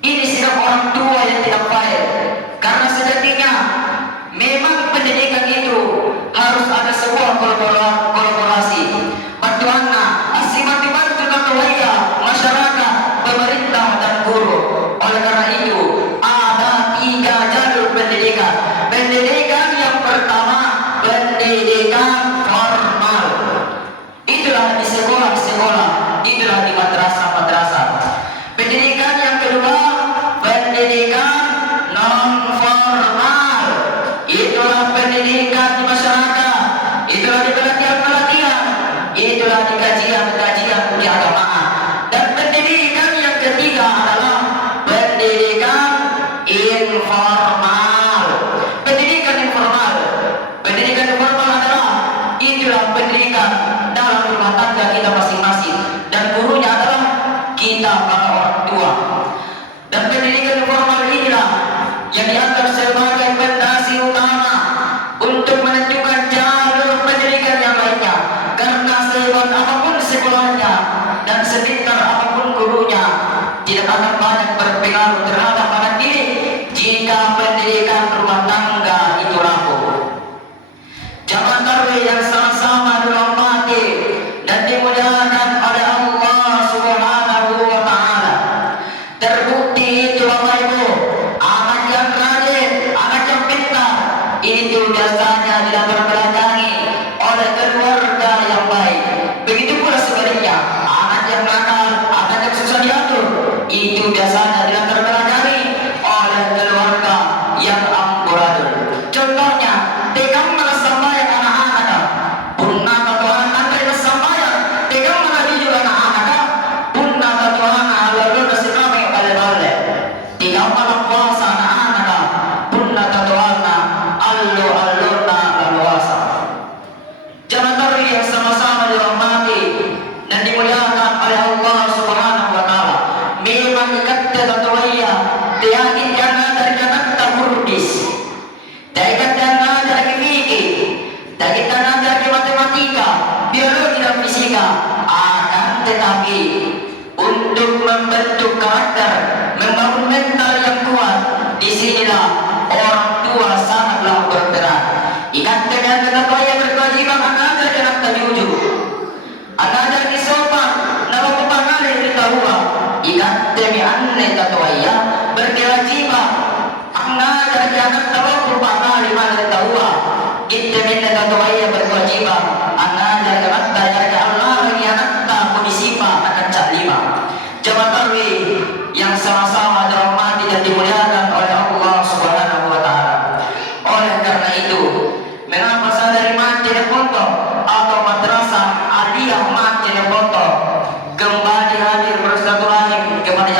Ini sikap orang tua yang tidak baik, karena sejak pendidikan. Pendidikan yang pertama, pendidikan formal. Itulah di sekolah-sekolah, itulah di madrasah-madrasah. Pendidikan yang kedua, pendidikan non formal. Itulah pendidikan di masyarakat, itulah di pelatihan-pelatihan, itulah di kajian-kajian keagamaan. Dan pendidikan yang ketiga adalah pendidikan informal. Pendidikan informal, pendidikan informal adalah itulah pendidikan dalam rumah tangga kita masing-masing, dan gurunya adalah kita para orang tua. Dan pendidikan informal inilah yang dianggap sebagai fondasi utama untuk menentukan jalur pendidikan yang lainnya. Karena sehebat apapun sekolahnya dan sepintar apapun gurunya, tidak akan banyak berpengaruh terhadap anak didik jika pendidikan rumah tangga itu rapuh. Jamaah tarawih yang sama-sama dirahmati dan dimuliakan oleh Allah Subhanahu wa taala. Terbukti itu Bapak Ibu, anak yang rajin, anak yang pintar, itu biasanya dilatar belakangi oleh keluarga yang baik. Begitu pula sebaliknya, anak yang nakal, anak yang susah diatur, itu biasanya dilatar belakangi oleh keluarga yang amburadul. Contohnya, tegang melasambayan anak-anak, punna katuhan antri melasambayan, tegang melaju anak-anak, punna katuhan lalu nasi kami balik-balik, tegang malam puasa anak-anak, punna katuhan allu-alluna laluasa. Jamaah tarawih yang sama-sama dirahmati dan dimuliakan oleh Allah Subhanahu wa taala. Memang kata tatuaya, tiangin jangan dari jangan taburdis. Tidak ada dari fikih, tidak ada dari matematika, biologi dan fisika. Akan tetapi untuk membentuk karakter, membangun mental yang kuat, disinilah orang tua sangatlah berperan. Ikan dengan tatuaya berkewajiban anak dan terjujur. Anak dari sopan, nama kepangalih ditahuwa. Ikan demi aneh tatuaya berkewajiban anak dan jangan tahu kepangalih mana ditahuwa. Kita minta tatuaya berkewajiban anak dan jangan tayar Allah yang anak munisipa akan cak lima. Jamaah tarawih yang sama-sama dirahmati dan dimuliakan oleh Allah Subhanahu wa taala. Oleh karena itu, mengapa sadari mati di pondok atau madrasah aliyah mati di pondok kembali hadir bersatu rahim kepada